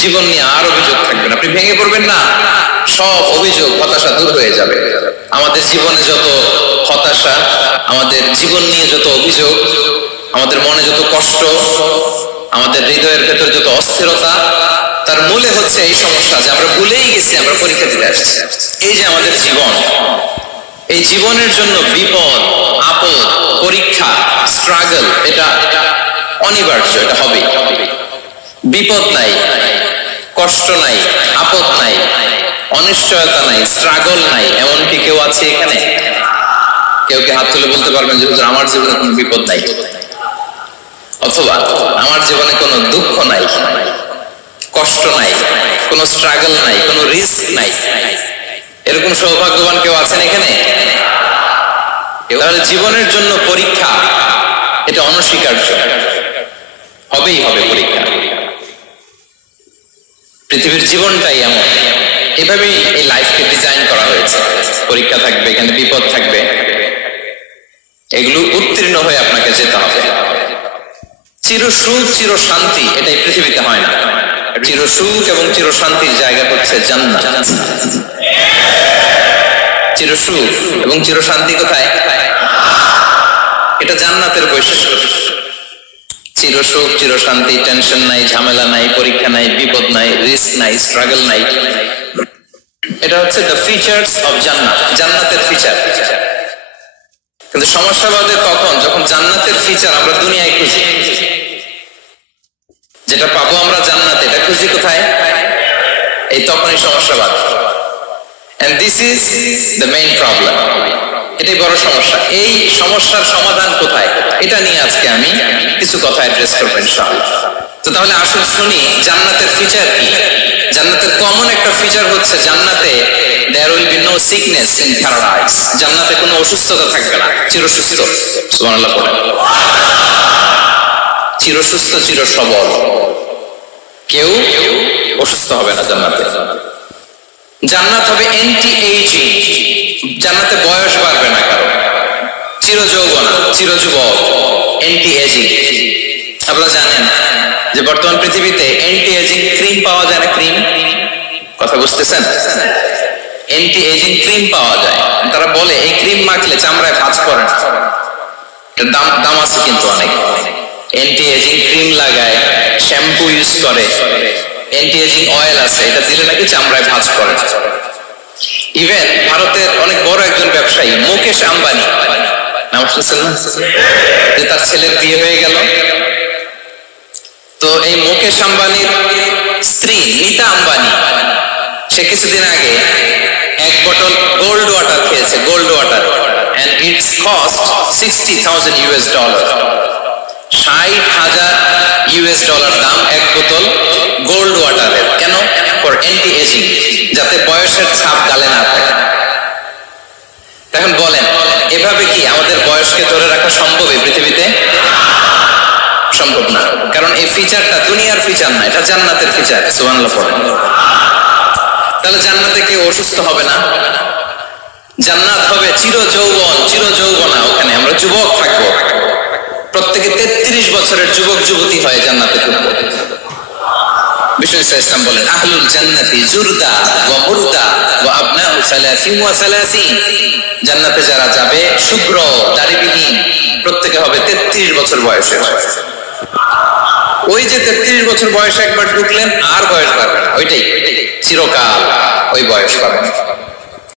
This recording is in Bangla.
জীবন নিয়ে আর অভিযোগ থাকবে না, আপনি ভেঙে পড়বেন না, সব অভিযোগ হতাশা দূর হয়ে যাবে। আমাদের জীবনে যত হতাশা, আমাদের জীবন নিয়ে যত অভিযোগ, আমাদের মনে যত কষ্ট, আমাদের হৃদয়ের ভেতর যত অস্থিরতা, তার মূলে হচ্ছে এই সমস্যা যে আমরা ভুলেই গেছি আমরা পরীক্ষা দিতে আসছি। এই যে আমাদের জীবন, এই জীবনের জন্য বিপদ, আপদ, পরীক্ষা, স্ট্রাগল, এটা অনিবার্য, এটা হবেই। বিপদ নাই, কষ্ট নাই, আপদ নাই, অনিশ্চয়তা নাই, স্ট্রাগল নাই, এমন কি কেউ আছে এখানে? কেউ কি হাত তুলে বলতে পারবেন যে হুজুর আমার জীবনে কোনো বিপদ নাই, অথবা আমার জীবনে কোনো দুঃখ নাই, কষ্ট নাই, কোনো স্ট্রাগল নাই, কোনো রিস্ক নাই? এরকম সৌভাগ্যবান কেউ আছেন এখানে? তাহলে জীবনের জন্য পরীক্ষা, এটা অনস্বীকার্য, হবেই হবে পরীক্ষা। পৃথিবীর জীবনটাই এমন, এভাবেই এই লাইফকে ডিজাইন করা হয়েছে। পরীক্ষা থাকবে, এখানে বিপদ থাকবে, এগুলো উত্তীর্ণ হয়ে আপনাকে যেতে হবে। চির সুখ চির শান্তি এটাই পৃথিবীতে হয় না। চির সুখ এবং চির শান্তির জায়গা হচ্ছে জান্নাত। চির সুখ এবং চির শান্তি কোথায়? এটা জান্নাতের বৈশিষ্ট্য। চির সুখ চির শান্তি, টেনশন নাই, ঝামেলা নাই, পরীক্ষা নাই, বিপদ নাই, রিস্ক নাই, স্ট্রাগল নাই, এটা হচ্ছে দ্য ফিচার্স অফ জান্নাত, জান্নাতের ফিচার। কিন্তু সমস্যা বাদে তখন যখন জান্নাতের ফিচার আমরা দুনিয়ায় খুঁজি, যেটা পাবো আমরা জান্নাতে, এটা খুঁজি কোথায়? এই তখনই সমস্যা বাদ। And this is the main problem. এটাই বড় সমস্যা। এই সমস্যার সমাধান কোথায়, এটা নিয়ে আজকে আমি কিছু কথা অ্যাড্রেস করবো ইনশাআল্লাহ। তো তাহলে আসুন শুনি জান্নাতের ফিচার কি। জান্নাতের কমন একটা ফিচার হচ্ছে জান্নাতে there will be no sickness in paradise. জান্নাতে কোনো অসুস্থতা থাকবে না, চিরসুস্থ। সুবহানাল্লাহ পড়েন। চিরসুস্থ চির সবল, কেউ অসুস্থ হবে না জান্নাতে। জান্নাত হবে এন্টি এইজিং, জান্নাতে বয়স বাড়বে না কারো, চির যৌবনা, চির যুবক, এন্টি এজিং। আপনারা জানেন যে বর্তমান পৃথিবীতে এন্টি এজিং ক্রিম পাওয়া যায় না? ক্রিম, কথা বুঝতেছেন? এন্টি এজিং ক্রিম পাওয়া যায়। তারা বলে এই ক্রিম মাখলে চামড়ায় ভাঁজ পড়ে না। এটার দাম আছে কিন্তু অনেক। এন্টি এজিং ক্রিম লাগায়, শ্যাম্পু ইউজ করে, এন্টি এজিং অয়েল আছে, এটা দিলে নাকি চামড়ায় ভাঁজ পড়ে। ইভেন ভারতের অনেক বড় একজন ব্যবসায়ী মুকেশ আম্বানি, নাম শুনছেন না? যে তার ছেলের বিয়ে হয়ে গেল, তো এই মুকেশ আম্বানির স্ত্রী নীতা আম্বানি, সে কিছুদিন আগে এক বোতল গোল্ড ওয়াটার খেয়েছে, gold water, and its cost $60,000 $60,000 দাম এক বোতল গোল্ড ওয়াটারের। কেন? ফর অ্যান্টি এজিং, যাতে বয়সের ছাপ গালে না থাকে। এখন বলেন এভাবে কি আমাদের বয়সকে ধরে রাখা সম্ভব এই পৃথিবীতে? সম্ভব না, কারণ এই ফিচারটা দুনিয়ার ফিচার না, এটা জান্নাতের ফিচার। সুবহানাল্লাহ পড়েন। তাহলে জান্নাতে কেউ অসুস্থ হবে না, জান্নাত হবে চির যৌবন, চির যৌবনা, ওখানে আমরা যুবক থাকবো, প্রত্যেকে 33 বছরের যুবক যুবতী হয়ে জান্নাতে ঢুকবো। বিষ্ণু ইসলাম বলেন আহলুল জান্নাতি জুরদা ওয়া মুরদা ওয়া আবনাউ 30 ওয়া 30। জান্নাতে যারা যাবে শুভ্র দাড়িবিহীন, প্রত্যেকে হবে 33 বছর বয়সের। ওই যে 33 বছর বয়সে একবার ঢুকলেন আর বয়স বাড়বে না, ওইটাই চিরকাল ওই বয়স পাবেন।